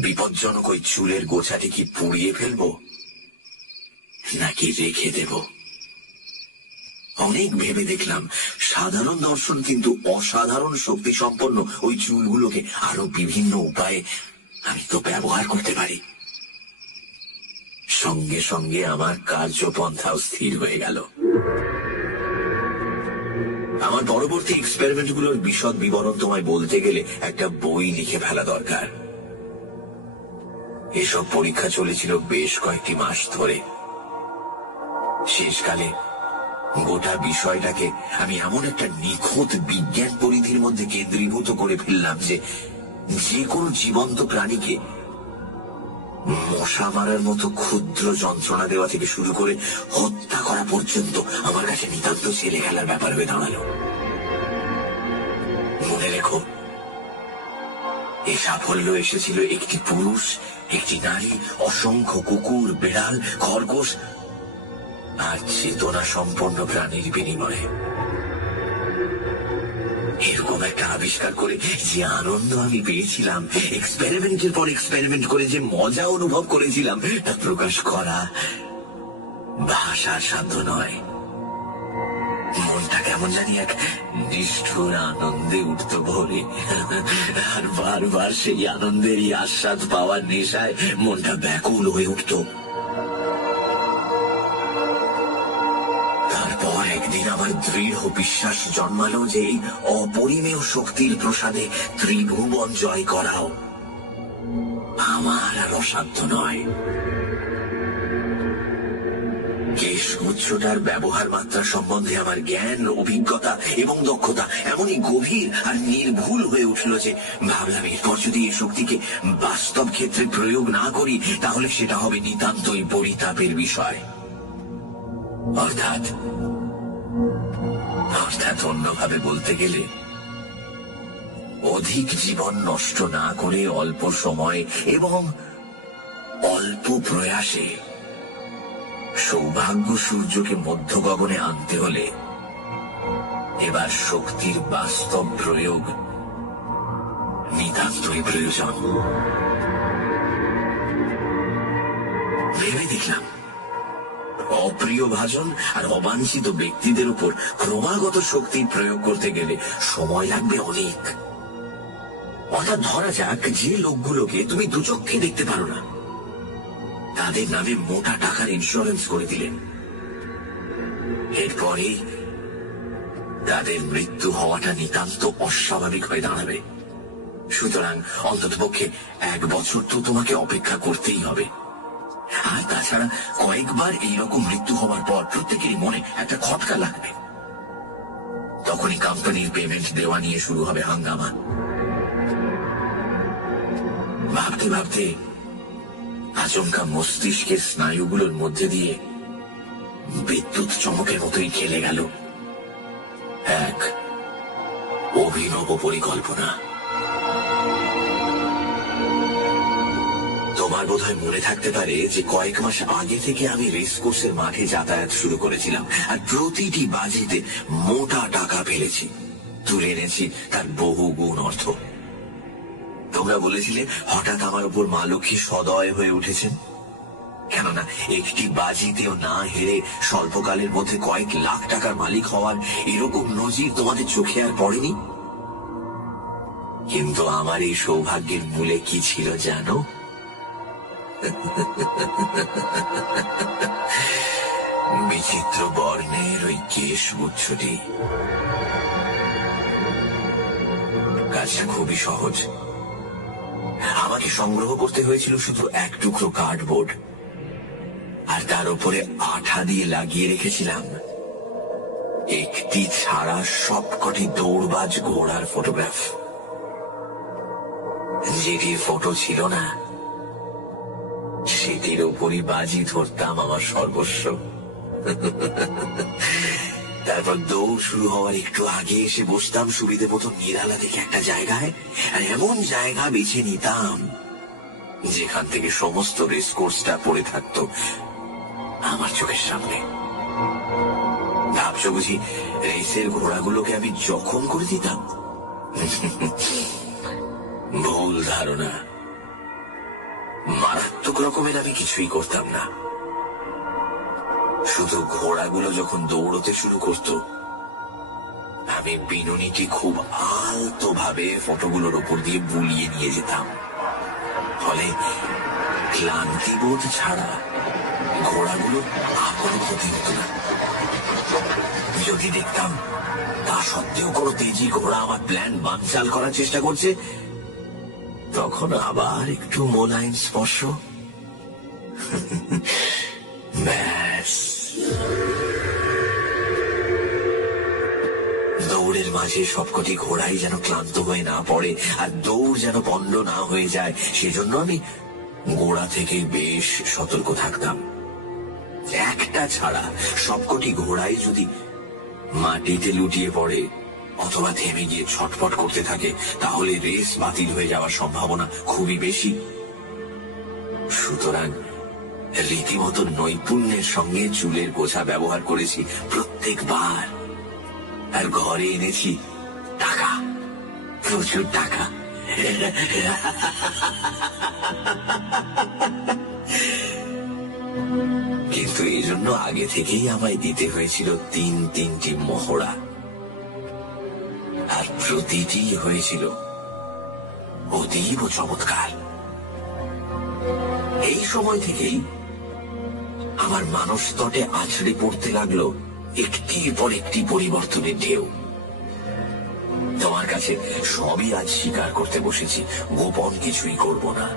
বিপজ্জনক ওই চুলের গোছাটি কি পুড়িয়ে ফেলবো নাকি রেখে দেব? অনেক ভেবে দেখলাম সাধারণ দর্শন কিন্তু অসাধারণ শক্তি সম্পন্ন ওই চুলগুলোকে আরো বিভিন্ন উপায়ে আমি তো ব্যবহার করতে পারি। সঙ্গে সঙ্গে আমার কার্যপন্থাও স্থির হয়ে গেল। আমার পরবর্তী এক্সপেরিমেন্টগুলোর বিশদ বিবরণ তোমায় বলতে গেলে একটা বই লিখে ফেলা দরকার। এসব পরীক্ষা চলেছিল বেশ কয়েকটি মাস ধরে। শেষকালে গোটা বিষয়টাকে আমি এমন একটা নিখুঁত বিজ্ঞান পরিধির মধ্যে কেন্দ্রীভূত করে ফেললাম যে কোনো জীবন্ত প্রাণীকে মশা মারার মতো ক্ষুদ্র যন্ত্রণা দেওয়া থেকে শুরু করে হত্যা করা পর্যন্ত আমার কাছে নিতান্ত ছেলে খেলার ব্যাপার হয়ে দাঁড়ালো। মনে রেখো, এই সাফল্য এসেছিল একটি পুরুষ, একটি নারী, অসংখ্য কুকুর, বিড়াল, খরগোশ আর চেতনা সম্পন্ন প্রাণীর বিনিময়ে। এরকম একটা আবিষ্কার করে যে আনন্দ আমি পেয়েছিলাম, এক্সপেরিমেন্টের পর এক্সপেরিমেন্ট করে যে মজা অনুভব করেছিলাম, তা প্রকাশ করা ভাষার সাধ্য নয়। মনটা কেমন জানি এক নিষ্ঠুর আনন্দে উঠত ভরে, আর বারবার সেই আনন্দেরই আস্বাদ পাওয়ার নেশায় মনটা ব্যাকুল হয়ে উঠত। তারপর একদিন আমার দৃঢ় বিশ্বাস জন্মালো যে এই অপরিমেয় শক্তির প্রসাদে ত্রিভুবন জয় করাও আমার আর অসাধ্য নয়। কেশগুচ্ছটার ব্যবহার মাত্রা সম্বন্ধে আমার জ্ঞান, অভিজ্ঞতা এবং দক্ষতা এমনই গভীর আর নির্ভুল হয়ে উঠল যে ভাবলাম এরপর যদি এই শক্তিকে বাস্তব ক্ষেত্রে প্রয়োগ না করি তাহলে সেটা হবে নিতান্তই পরিতাপের বিষয়। অর্থাৎ অন্যভাবে বলতে গেলে অধিক জীবন নষ্ট না করে অল্প সময় এবং অল্প প্রয়াসে সৌভাগ্য সূর্যকে মধ্য গগনে আনতে হলে এবার শক্তির বাস্তব প্রয়োগ নিতান্তই প্রয়োজন। ভেবে দেখলাম অপ্রিয় ভাজন আর অবাঞ্ছিত ব্যক্তিদের উপর ক্রমাগত শক্তির প্রয়োগ করতে গেলে সময় লাগবে অনেক। অর্থাৎ ধরা যাক যে লোকগুলোকে তুমি দুচক্ষে দেখতে পারো না, তাদের নামে মোটা টাকার ইন্স্যুরেন্স করে দিলেন। এরপরে তাদের মৃত্যু হওয়াটা নিতান্ত অস্বাভাবিক হয়ে দাঁড়াবে। সুতরাং অন্ততপক্ষে 1 বছর তো তোমাকে অপেক্ষা করতেই হবে। আর তাছাড়া কয়েকবার এইরকম মৃত্যু হওয়ার পর প্রত্যেকেরই মনে একটা খটকা লাগবে। তখনই কোম্পানির পেমেন্ট দেওয়া নিয়ে শুরু হবে হাঙ্গামা। ভাবতে ভাবতে আচমকা মস্তিষ্কের স্নায়ুগুলোর মধ্যে দিয়ে বিদ্যুৎ চমকের মতোই খেলে গেল এক অভিনব পরিকল্পনা। তোমার বোধহয় মনে থাকতে পারে যে কয়েক মাস আগে থেকে আমি রেস কোর্সের মাঠে যাতায়াত শুরু করেছিলাম, আর প্রতিটি বাজিতে মোটা টাকা ফেলেছি, তুলে এনেছি তার বহু গুণ অর্থ। তোমরা বলেছিলে হঠাৎ আমার উপর মা লক্ষ্মী সদয় হয়ে উঠেছেন, কেননা একটি বাজিতেও না হেরে স্বল্পকালের মধ্যে কয়েক লাখ টাকার মালিক হওয়ার এরকম নজির তোমাদের চোখে আর পড়েনি। কিন্তু আমার এই সৌভাগ্যের মূলে কি ছিল জানো? বিচিত্র বর্ণের ওই কেশগুচ্ছটি। কাজটা খুবই সহজ। আমাকে সংগ্রহ করতে হয়েছিল শুধু 1 টুকরো কার্ডবোর্ড, আর তার উপরে আঠা দিয়ে লাগিয়ে রেখেছিলাম একটি ছাড়া সবকটি দৌড়বাজ ঘোড়ার ফটোগ্রাফ। যেটির ফটো ছিল না সেটির উপরই বাজি ধরতাম আমার সর্বস্ব। তারপর দৌড় শুরু হওয়ার একটু আগে এসে বসতাম সুবিধে মতো নিরালা দেখে একটা জায়গায়, আর এমন জায়গা বেছে নিতাম যেখান থেকে সমস্ত রেস কোর্সটা পড়ে থাকতো আমার চোখের সামনে। ভাবছো বুঝি রেসের ঘোড়াগুলোকে আমি জখম করে দিতাম? ভুল ধারণা। মারাত্মক রকমের আমি কিছুই করতাম না। শুধু ঘোড়াগুলো যখন দৌড়তে শুরু করত, আমি বিনুনিকে খুব আলতো ভাবে ফটোগুলোর উপর দিয়ে বুলিয়ে নিয়ে যেতাম। ফলে ক্লান্তিবোধ ছাড়া ঘোড়াগুলোর কোনো ক্ষতি হতো না। যদি দেখতাম তা সত্ত্বেও কোনো তেজি ঘোড়া আমার প্ল্যান বানচাল করার চেষ্টা করছে, তখন আবার একটু মোলায়েম স্পর্শ, ব্যাস। দৌড়ের মাঝে সবকটি ঘোড়াই যেন ক্লান্ত হয়ে না পড়ে আর দৌড় যেন পণ্ড না হয়ে যায়, সেজন্য আমি গোড়া থেকে বেশ সতর্ক থাকতাম। একটা ছাড়া সবকটি ঘোড়াই যদি মাটিতে লুটিয়ে পড়ে অথবা থেমে গিয়ে ছটফট করতে থাকে, তাহলে রেস বাতিল হয়ে যাওয়ার সম্ভাবনা খুবই বেশি। সুতরাং রীতিমতো নৈপুণ্যের সঙ্গে চুলের গোছা ব্যবহার করেছি প্রত্যেকবার, আর ঘরে এনেছি টাকা। প্রচুর টাকা। কিন্তু এই জন্য আগে থেকেই আমায় দিতে হয়েছিল তিনটি মহড়া, আর প্রতিটি হয়েছিল অতীব চমৎকার। এই সময় থেকেই আমার মানসতটে আছড়ে পড়তে লাগলো একটির পর একটি পরিবর্তনের ঢেউ। তোমার কাছে সবই আজ স্বীকার করতে বসেছি, গোপন কিছুই করব না।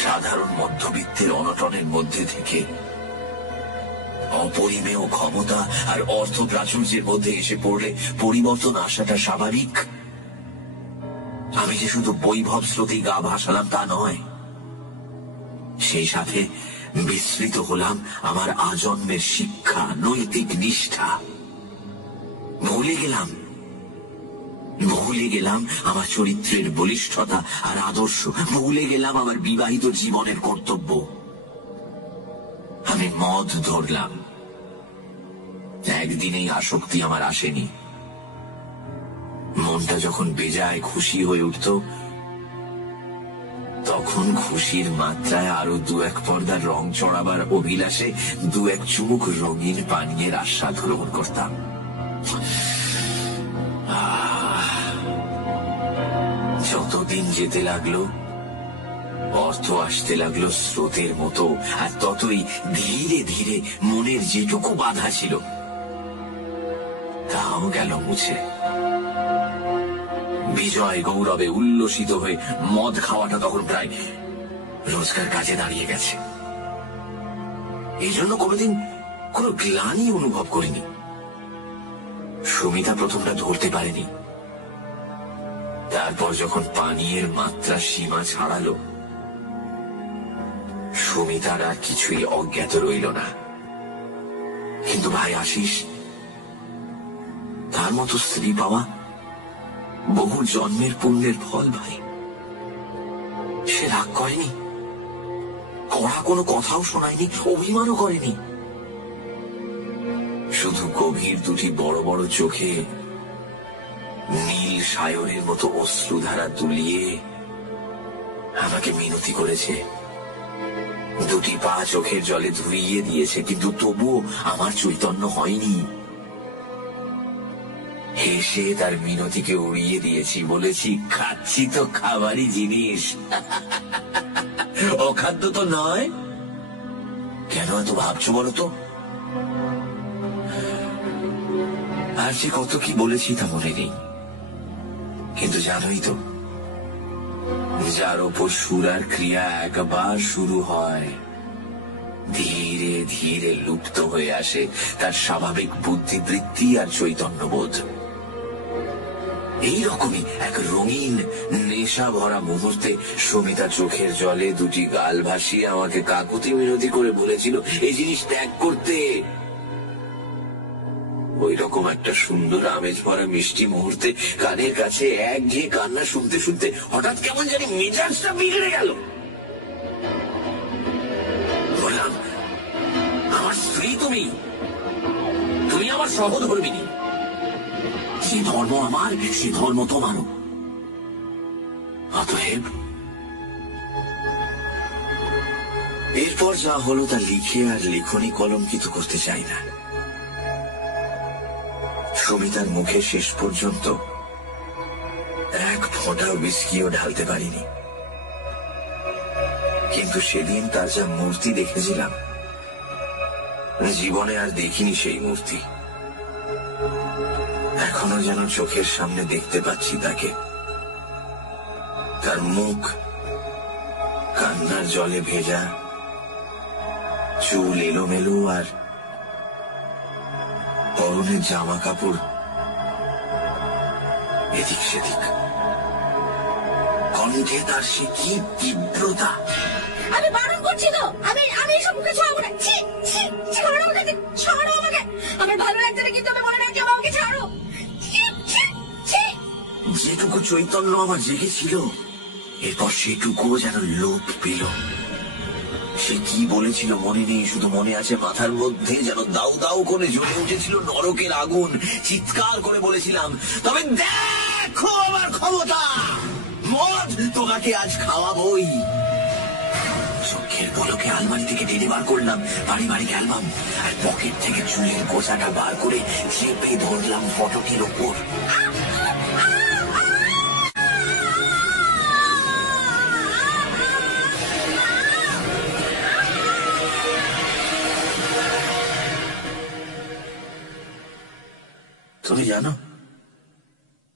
সাধারণ মধ্যবিত্তের অনটনের মধ্যে থেকে অপরিমেয় ক্ষমতা আর অর্থ প্রাচুর্যের মধ্যে এসে পড়লে পরিবর্তন আসাটা স্বাভাবিক। আমি যে শুধু বৈভব স্রোতে গা ভাসালাম তা নয়, সেই সাথে বিস্মৃত হলাম আমার আজন্মের শিক্ষা, নৈতিক নিষ্ঠা। ভুলে গেলাম আমার চরিত্রের বলিষ্ঠতা আর আদর্শ, ভুলে গেলাম আমার বিবাহিত জীবনের কর্তব্য। আমি মদ ধরলাম। একদিনেই আসক্তি আমার আসেনি। মনটা যখন বেজায় খুশি হয়ে উঠত, তখন খুশির মাত্রায় আরো দু এক পর্দার রং চড়াবার অভিলাষে দু এক চুমুক রঙিন পানীয়ের আস্বাদ গ্রহণ করতাম। যতদিন যেতে লাগলো, অর্থ আসতে লাগলো স্রোতের মতো, আর ততই ধীরে ধীরে মনের যেটুকু বাধা ছিল তাও গেল মুছে। বিজয় গৌরবে উল্লসিত হয়ে মদ খাওয়াটা তখন প্রায় রোজকার কাজে দাঁড়িয়ে গেছে। এই জন্য কোনোদিন কোনো গ্লানি অনুভব করিনি। সুমিতা প্রথমটা ধরতে পারেনি। তারপর যখন পানীয়ের মাত্রা সীমা ছাড়ালো, সুমিতার আর কিছুই অজ্ঞাত রইল না। কিন্তু ভাই আশিস, তার মতো স্ত্রী পাওয়া বহু জন্মের পুণ্যের ফল ভাই। সে রাগ করেনি, কড়া কোনো কথাও শোনায়নি, অভিমানও করেনি। শুধু গভীর দুটি বড় বড় চোখে নীল সায়রের মতো অশ্রুধারা তুলিয়ে আমাকে মিনতি করেছে। দুটি পা চোখের জলে ধুইয়ে দিয়েছে, কিন্তু তবুও আমার চৈতন্য হয়নি। হেসে তার মিনতিকে উড়িয়ে দিয়েছি, বলেছি, খাচ্ছি তো খাবারই জিনিস, অখাদ্য তো নয়। কেন এত ভাবছো বলো তো? আর যে কত কি বলেছি তা মনে নেই, কিন্তু জানোই তো, যার ওপর সুর আর ক্রিয়া একবার শুরু হয়, ধীরে ধীরে লুপ্ত হয়ে আসে তার স্বাভাবিক বুদ্ধিবৃত্তি আর চৈতন্যবোধ। এইরকমই এক রঙিন নেশা ভরা মুহূর্তে সুমিতা চোখের জলে দুটি গাল ভাসিয়ে আমাকে কাকুতি মিনতি করে বলেছিল এই জিনিস ত্যাগ করতে। ওই রকম একটা সুন্দর আমেজ ভরা মিষ্টি মুহূর্তে কানের কাছে একঘেয়ে কান্না শুনতে শুনতে হঠাৎ কেমন জানি মেজাজটা বিগড়ে গেল। বললাম, আমার স্ত্রী তুমি আমার সহধর্মিনী। যে ধর্ম আমার, সে ধর্ম তোমারও। অতএব এরপর যা হলো তা লিখে আর লেখনী কলঙ্কিত করতে চাই না। সুমিতার মুখে শেষ পর্যন্ত এক ফোঁটা উইস্কিও ঢালতে পারিনি, কিন্তু সেদিন তার যা মূর্তি দেখেছিলাম, জীবনে আর দেখিনি সেই মূর্তি। এখনো যেন চোখের সামনে দেখতে পাচ্ছি তাকে, তার মুখ কান্নার জলে ভেজা, চুল এলোমেলো, আর পরনের জামা কাপড় এদিক সেদিক। কণ্ঠে তার সে কি তীব্রতা! আমি বারণ করছি তো, আমি এসব মুখে ছাড়বো না। ছাড়ো আমাকে, ছাড়ো আমাকে, আমার ভালো লাগছে না, কিন্তু আমি মনে রাখছি আমাকে ছাড়ো। যেটুকু চৈতন্য আমার জেগেছিল, এরপর সেটুকুও যেন লোপ পেল। সে কি বলেছিল মনে নেই, শুধু মনে আছে মাথার মধ্যে যেন দাউ দাউ করে জ্বলে উঠেছিল নরকের আগুন। চিৎকার করে বলেছিলাম, তবে দেখ দেখো আমার ক্ষমতা, মদ তোমাকে আজ খাওয়াবই। চোখের পলকে আলমারি থেকে টেনে বার করলাম পারিবারিক অ্যালবাম, আর পকেট থেকে চুলের গোছাটা বার করে চেপে ধরলাম ফটোটির ওপর।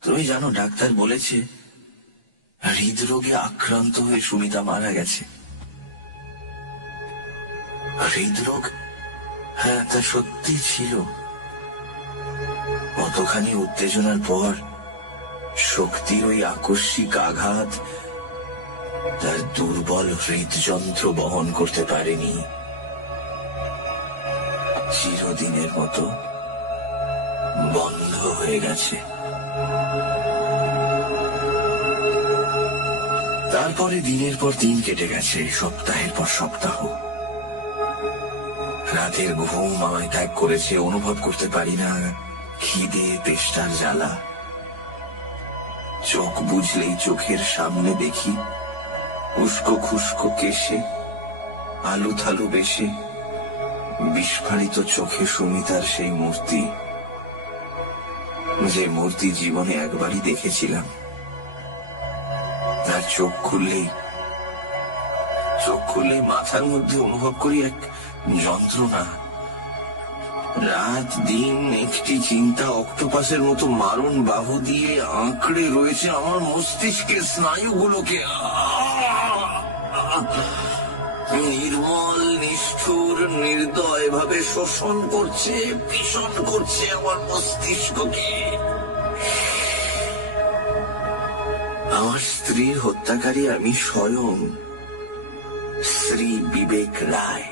তুমি জানো ডাক্তার বলেছে হৃদরোগে আক্রান্ত হয়ে সুমিতা মারা গেছে। হৃদরোগ? হ্যাঁ, তা সত্যি ছিল। কতখানি উত্তেজনার পর শক্তির ওই আকস্মিক আঘাত তার দুর্বল হৃদযন্ত্র বহন করতে পারেনি। চিরদিনের মতো বন্ধ হয়ে গেছে। তারপরে দিনের পর দিন কেটে গেছে, সপ্তাহের পর সপ্তাহ। রাতের ঘুম আমায় ত্যাগ করেছে, অনুভব করতে পারি না খিদে, তেষ্টার জ্বালা। চোখ বুঝলেই চোখের সামনে দেখি উস্কো খুস্কো কেশে, আলু থালু বেশে বিস্ফারিত চোখে সুমিতার সেই মূর্তি, যে মূর্তি জীবনে একবারই দেখেছিলাম। তার চোখ খুললেই মাথার মধ্যে অনুভব করি এক যন্ত্রণা। রাত দিন একটি চিন্তা অক্টোপাসের মতো মারণ বাহু দিয়ে আঁকড়ে রয়েছে আমার মস্তিষ্কের স্নায়ুগুলোকে। নির্মল, নিষ্ঠুর, নির্দয় ভাবে শোষণ করছে, ভীষণ করছে আমার মস্তিষ্ককে। আমার স্ত্রীর হত্যাকারী আমি স্বয়ং, শ্রী বিবেক রায়।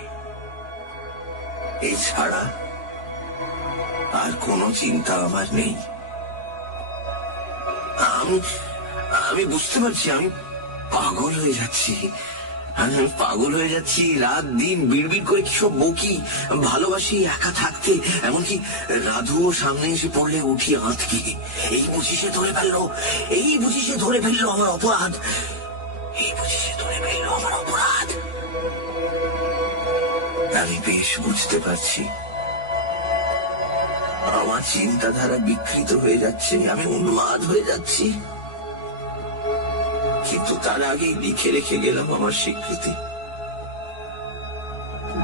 এছাড়া আর কোনো চিন্তা আমার নেই। আমি বুঝতে পারছি আমি পাগল হয়ে যাচ্ছি। রাত দিন বিড়বিড় করে কি সব বকি, ভালোবাসি একা থাকতে, এমনকি রাধুও সামনে এসে পড়লে উঠি আঁতকে। এই বুঝি সে ধরে ফেললো আমার অপরাধ। আমি বেশ বুঝতে পারছি আমার চিন্তাধারা বিকৃত হয়ে যাচ্ছে, আমি উন্মাদ হয়ে যাচ্ছি। কিন্তু তার আগেই লিখে রেখে গেলাম আমার স্বীকৃতি।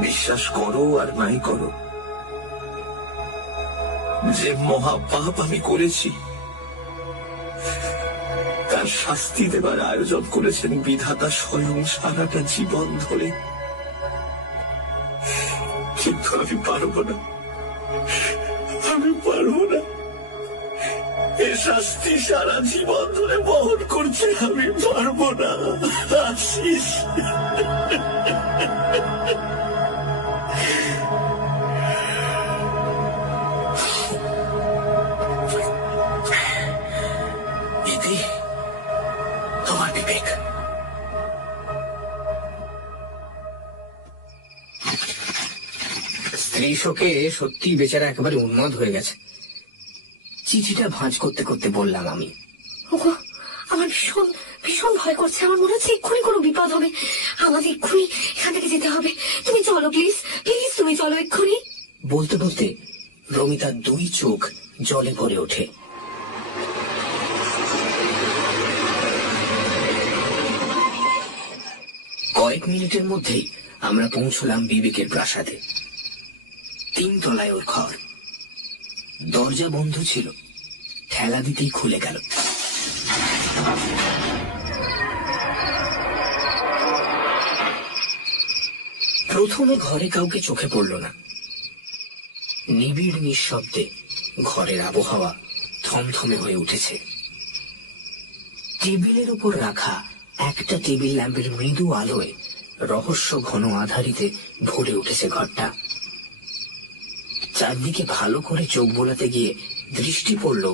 বিশ্বাস করো আর নাই করো, যে মহাপাপ আমি করেছি তার শাস্তি দেবার আয়োজন করেছেন বিধাতা স্বয়ং সারাটা জীবন ধরে। কিন্তু আমি পারবো না। এ শাস্তি সারা জীবন ধরে বহন করছে, আমি পারবো না। আশিস, এতে তোমার বিবেক। স্ত্রী শোকে সত্যি বেচারা একেবারে উন্মাদ হয়ে গেছে। চিঠিটা ভাঁজ করতে করতে বললাম আমি, ওগো, আমার ভীষণ ভীষণ ভয় করছে। আমার মনে হচ্ছে এক্ষুনি কোনো বিপদ হবে। আমাদের এক্ষুনি এখান থেকে যেতে হবে। তুমি চলো প্লিজ, প্লিজ তুমি চলো এক্ষুনি। বলতে বলতে রমিতার দুই চোখ জলে ভরে ওঠে। কয়েক মিনিটের মধ্যেই আমরা পৌঁছলাম বিবেকের প্রাসাদে। 3 তলায় ওর ঘর। দরজা বন্ধ ছিল, ঠেলা দিতেই খুলে গেল। প্রথমে ঘরে কাউকে চোখে পড়ল না। নিবিড় নিঃশব্দে ঘরের আবহাওয়া থমথমে হয়ে উঠেছে। টেবিলের উপর রাখা একটা টেবিল ল্যাম্পের মৃদু আলোয় রহস্য ঘন আধারিতে ভরে উঠেছে ঘরটা। চারদিকে ভালো করে চোখ বোলাতে গিয়ে দৃষ্টি পড়ল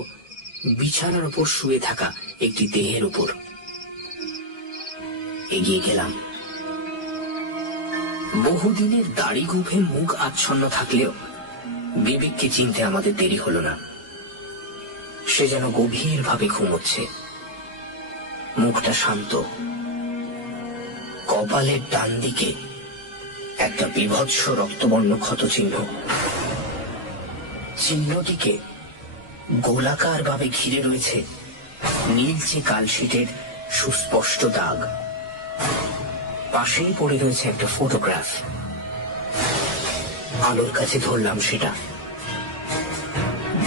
বিছানার উপর শুয়ে থাকা একটি দেহের উপর। এগিয়ে গেলাম। বহুদিনের দাড়ি গোঁফে মুখ আচ্ছন্ন থাকলেও বিবেককে চিনতে আমাদের দেরি হলো না। সে যেন গভীরভাবে ঘুমোচ্ছে, মুখটা শান্ত। কপালের ডান দিকে একটা বীভৎস রক্তবর্ণ ক্ষত চিহ্ন। চিহ্নটিকে গোলাকার ভাবে ঘিরে রয়েছে নীলচে কালশিটের সুস্পষ্ট দাগ। পাশেই পড়ে রয়েছে একটা ফটোগ্রাফ। আলোর কাছে ধরলাম সেটা।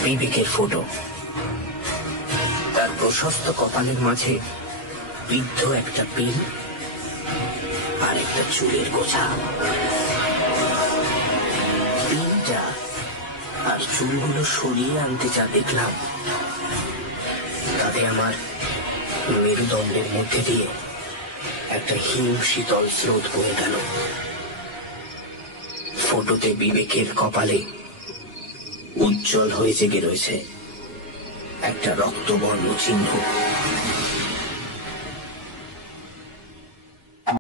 বিবেকের ফটো। তার প্রশস্ত কপালের মাঝে বৃদ্ধ একটা পিন আর একটা চুলের গোছা। পিনটা আর চুলগুলো সরিয়ে আনতে যা দেখলাম, তাতে আমার মেরুদণ্ডের মধ্যে দিয়ে একটা হিম শীতল স্রোত বয়ে গেল। ফটোতে বিবেকের কপালে উজ্জ্বল হয়ে জেগে রয়েছে একটা রক্তবর্ণ চিহ্ন।